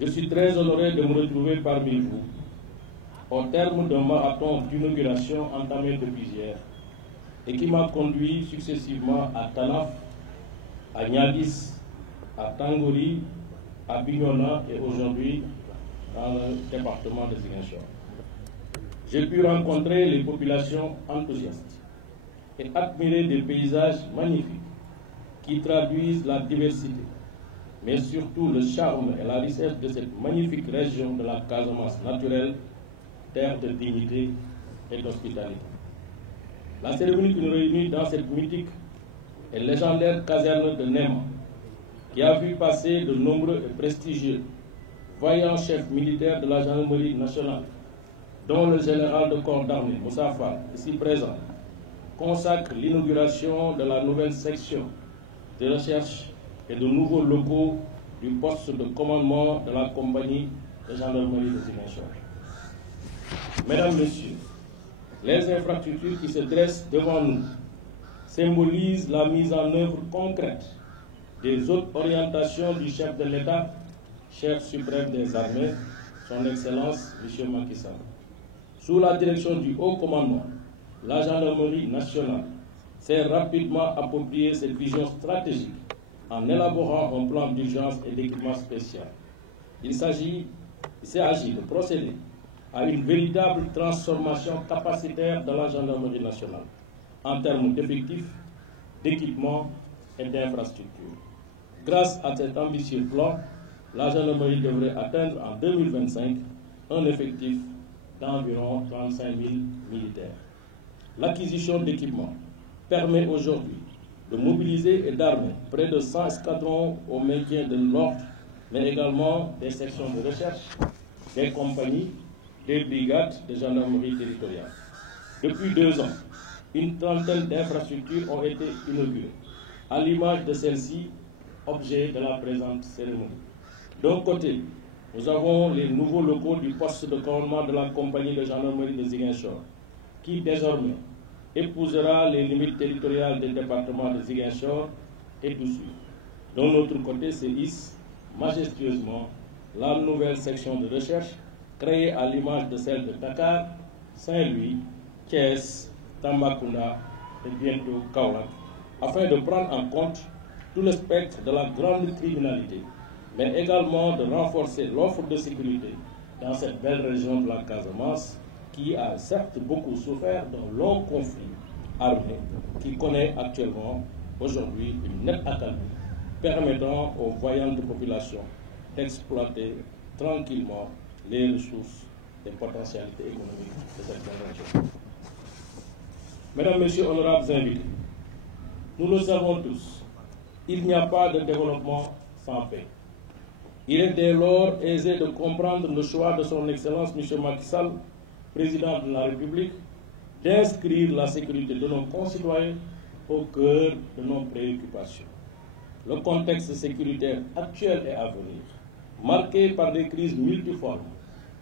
Je suis très honoré de me retrouver parmi vous au terme d'un marathon d'inauguration entamé depuis hier et qui m'a conduit successivement à Tanaf, à Nialis, à Tangori, à Bignona et aujourd'hui dans le département de Ziguinchor. J'ai pu rencontrer les populations enthousiastes et admirer des paysages magnifiques qui traduisent la diversité, mais surtout le charme et la richesse de cette magnifique région de la Casamance naturelle, terre de dignité et d'hospitalité. La cérémonie qui nous réunit dans cette mythique et légendaire caserne de Nema, qui a vu passer de nombreux et prestigieux vaillants chefs militaires de la gendarmerie nationale, dont le général de corps d'armée, Moussa Fall, ici présent, consacre l'inauguration de la nouvelle section de recherche et de nouveaux locaux du poste de commandement de la compagnie de gendarmerie de Ziguinchor. Mesdames, Messieurs, les infrastructures qui se dressent devant nous symbolisent la mise en œuvre concrète des autres orientations du chef de l'État, chef suprême des armées, son Excellence M. Macky Sall. Sous la direction du haut commandement, la gendarmerie nationale s'est rapidement approprié cette vision stratégique en élaborant un plan d'urgence et d'équipement spécial. Il s'agit de procéder à une véritable transformation capacitaire de la gendarmerie nationale en termes d'effectifs, d'équipements et d'infrastructures. Grâce à cet ambitieux plan, la gendarmerie devrait atteindre en 2025 un effectif d'environ 35 000 militaires. L'acquisition d'équipements permet aujourd'hui de mobiliser et d'armer près de 100 escadrons au maintien de l'ordre, mais également des sections de recherche, des compagnies, des brigades de gendarmerie territoriale. Depuis 2 ans, une trentaine d'infrastructures ont été inaugurées, à l'image de celle-ci, objet de la présente cérémonie. D'un côté, nous avons les nouveaux locaux du poste de commandement de la compagnie de gendarmerie de Ziguinchor, qui désormais épousera les limites territoriales des départements de Ziguinchor et d'Oussouye. De l'autre côté, se hisse majestueusement la nouvelle section de recherche créée à l'image de celle de Dakar, Saint-Louis, Thiès, Tambacounda et bientôt Kaolack, afin de prendre en compte tout le spectre de la grande criminalité, mais également de renforcer l'offre de sécurité dans cette belle région de la Casamance, qui a certes beaucoup souffert d'un long conflit armé qui connaît actuellement aujourd'hui une nette accalmie, permettant aux voyantes populations d'exploiter tranquillement les ressources et potentialités économiques de cette belle région. Mesdames, Messieurs, honorables invités, nous le savons tous, il n'y a pas de développement sans paix. Il est dès lors aisé de comprendre le choix de son Excellence M. Macky Sall, Président de la République, d'inscrire la sécurité de nos concitoyens au cœur de nos préoccupations. Le contexte sécuritaire actuel et à venir, marqué par des crises multiformes,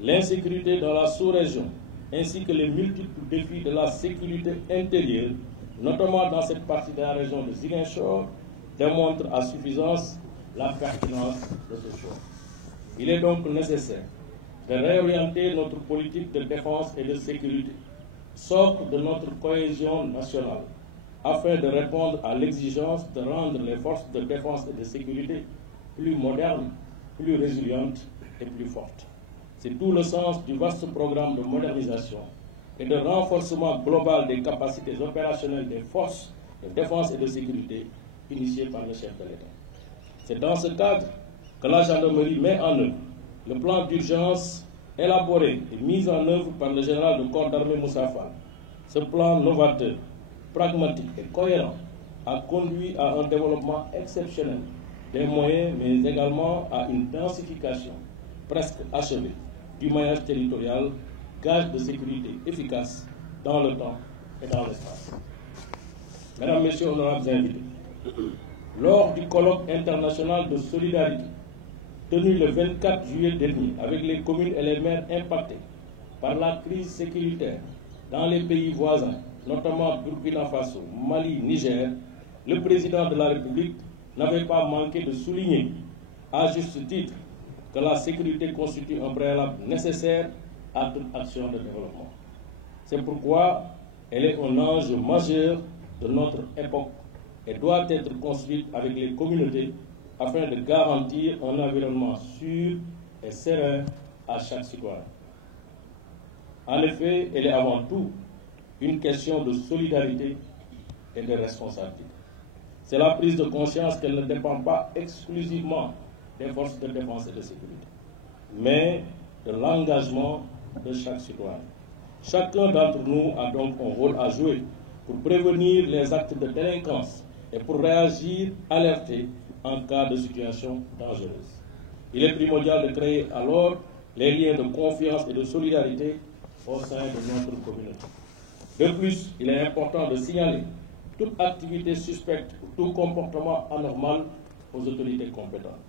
l'insécurité dans la sous-région, ainsi que les multiples défis de la sécurité intérieure, notamment dans cette partie de la région de Ziguinchor, démontre à suffisance la pertinence de ce choix. Il est donc nécessaire de réorienter notre politique de défense et de sécurité, socle de notre cohésion nationale, afin de répondre à l'exigence de rendre les forces de défense et de sécurité plus modernes, plus résilientes et plus fortes. C'est tout le sens du vaste programme de modernisation et de renforcement global des capacités opérationnelles des forces de défense et de sécurité initié par le chef de l'État. C'est dans ce cadre que la gendarmerie met en œuvre le plan d'urgence élaboré et mis en œuvre par le général de corps d'armée Moussa Fall. Ce plan novateur, pragmatique et cohérent a conduit à un développement exceptionnel des moyens, mais également à une densification presque achevée du maillage territorial, gage de sécurité efficace dans le temps et dans l'espace. Mesdames, Messieurs, honorables invités, lors du colloque international de solidarité tenu le 24 juillet dernier avec les communes et les maires impactés par la crise sécuritaire dans les pays voisins, notamment Burkina Faso, Mali, Niger, le président de la République n'avait pas manqué de souligner, à juste titre, que la sécurité constitue un préalable nécessaire à toute action de développement. C'est pourquoi elle est un enjeu majeur de notre époque et doit être construite avec les communautés afin de garantir un environnement sûr et serein à chaque citoyen. En effet, elle est avant tout une question de solidarité et de responsabilité. C'est la prise de conscience qu'elle ne dépend pas exclusivement des forces de défense et de sécurité, mais de l'engagement de chaque citoyen. Chacun d'entre nous a donc un rôle à jouer pour prévenir les actes de délinquance et pour réagir alerté en cas de situation dangereuse. Il est primordial de créer alors les liens de confiance et de solidarité au sein de notre communauté. De plus, il est important de signaler toute activité suspecte ou tout comportement anormal aux autorités compétentes.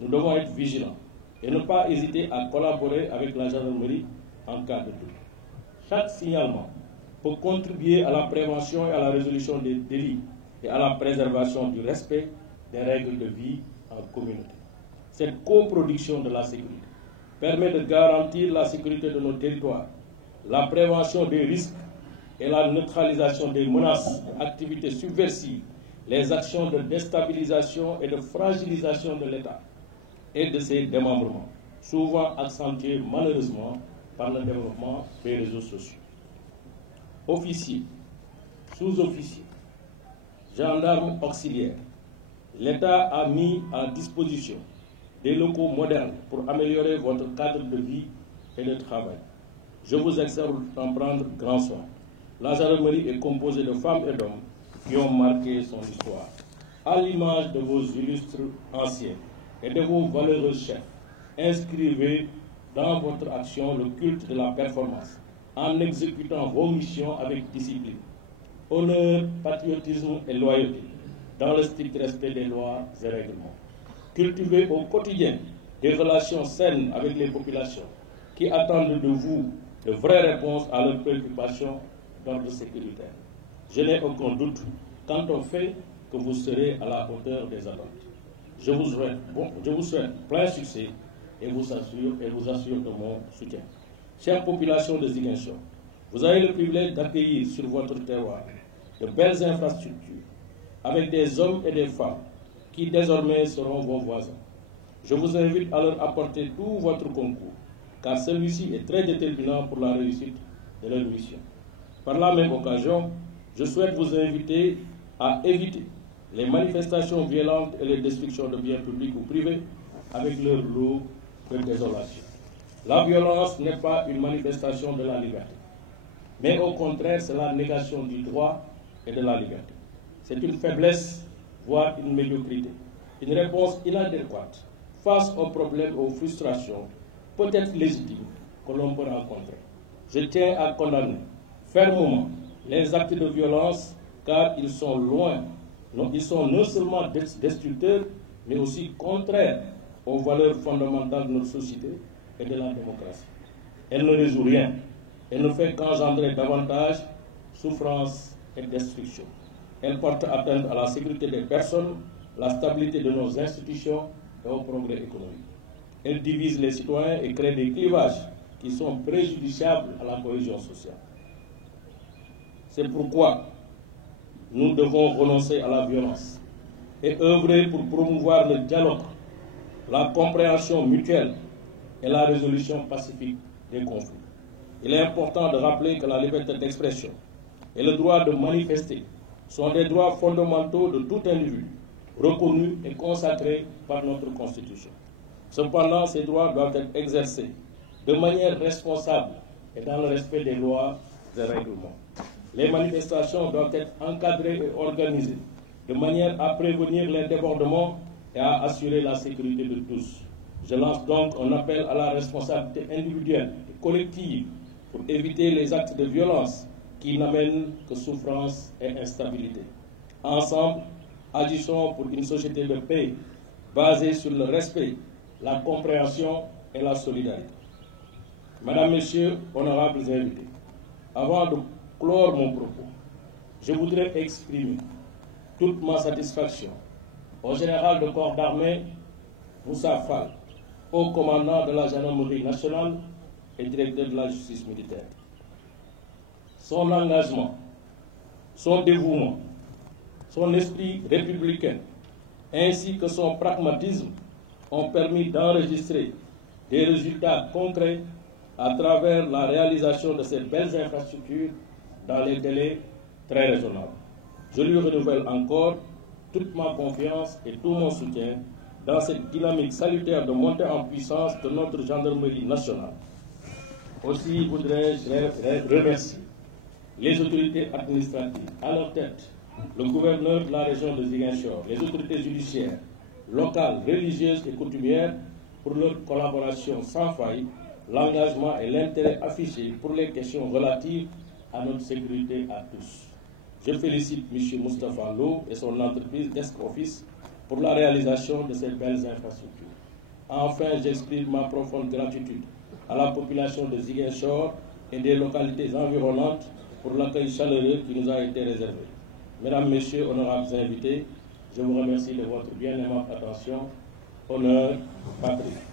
Nous devons être vigilants et ne pas hésiter à collaborer avec la gendarmerie en cas de doute. Chaque signalement peut contribuer à la prévention et à la résolution des délits et à la préservation du respect des règles de vie en communauté. Cette coproduction de la sécurité permet de garantir la sécurité de nos territoires, la prévention des risques et la neutralisation des menaces et activités subversives, les actions de déstabilisation et de fragilisation de l'État et de ses démembrements, souvent accentués malheureusement par le développement des réseaux sociaux. Officiers, sous-officiers, gendarmes auxiliaires, l'État a mis à disposition des locaux modernes pour améliorer votre cadre de vie et de travail. Je vous exhorte d'en prendre grand soin. La gendarmerie est composée de femmes et d'hommes qui ont marqué son histoire. À l'image de vos illustres anciens et de vos valeureux chefs, inscrivez dans votre action le culte de la performance en exécutant vos missions avec discipline, honneur, patriotisme et loyauté, dans le strict respect des lois et règlements. Cultivez au quotidien des relations saines avec les populations qui attendent de vous de vraies réponses à leurs préoccupations d'ordre sécuritaire. Je n'ai aucun doute quant au fait que vous serez à la hauteur des attentes. Je vous souhaite plein succès et vous assure de mon soutien. Chère population de Ziguinchor, vous avez le privilège d'accueillir sur votre terroir de belles infrastructures avec des hommes et des femmes qui désormais seront vos voisins. Je vous invite à leur apporter tout votre concours, car celui-ci est très déterminant pour la réussite de leur mission. Par la même occasion, je souhaite vous inviter à éviter les manifestations violentes et les destructions de biens publics ou privés avec leur lot de désolation. La violence n'est pas une manifestation de la liberté, mais au contraire, c'est la négation du droit et de la liberté. C'est une faiblesse, voire une médiocrité, une réponse inadéquate face aux problèmes et aux frustrations, peut-être légitimes, que l'on peut rencontrer. Je tiens à condamner fermement les actes de violence, car ils sont non seulement destructeurs, mais aussi contraires aux valeurs fondamentales de notre société et de la démocratie. Elle ne résout rien, elle ne fait qu'engendrer davantage souffrance et destruction. Elle porte atteinte à la sécurité des personnes, la stabilité de nos institutions et au progrès économique. Elle divise les citoyens et crée des clivages qui sont préjudiciables à la cohésion sociale. C'est pourquoi nous devons renoncer à la violence et œuvrer pour promouvoir le dialogue, la compréhension mutuelle et la résolution pacifique des conflits. Il est important de rappeler que la liberté d'expression et le droit de manifester sont des droits fondamentaux de tout individu, reconnus et consacrés par notre Constitution. Cependant, ces droits doivent être exercés de manière responsable et dans le respect des lois et règlements. Les manifestations doivent être encadrées et organisées de manière à prévenir les débordements et à assurer la sécurité de tous. Je lance donc un appel à la responsabilité individuelle et collective pour éviter les actes de violence qui n'amènent que souffrance et instabilité. Ensemble, agissons pour une société de paix basée sur le respect, la compréhension et la solidarité. Mesdames, Messieurs, honorables invités, avant de clore mon propos, je voudrais exprimer toute ma satisfaction au général de corps d'armée Moussa Fall haut commandant de la gendarmerie nationale et directeur de la justice militaire. Son engagement, son dévouement, son esprit républicain, ainsi que son pragmatisme ont permis d'enregistrer des résultats concrets à travers la réalisation de ces belles infrastructures dans les délais très raisonnables. Je lui renouvelle encore toute ma confiance et tout mon soutien dans cette dynamique salutaire de montée en puissance de notre gendarmerie nationale. Aussi voudrais-je remercier les autorités administratives, à leur tête, le gouverneur de la région de Ziguinchor, les autorités judiciaires, locales, religieuses et coutumières pour leur collaboration sans faille, l'engagement et l'intérêt affiché pour les questions relatives à notre sécurité à tous. Je félicite M. Moustapha Lo et son entreprise Desk Office pour la réalisation de ces belles infrastructures. Enfin, j'exprime ma profonde gratitude à la population de Ziguinchor et des localités environnantes pour l'accueil chaleureux qui nous a été réservé. Mesdames, Messieurs, honorables invités, je vous remercie de votre bien-aimante attention. Honneur, patrie.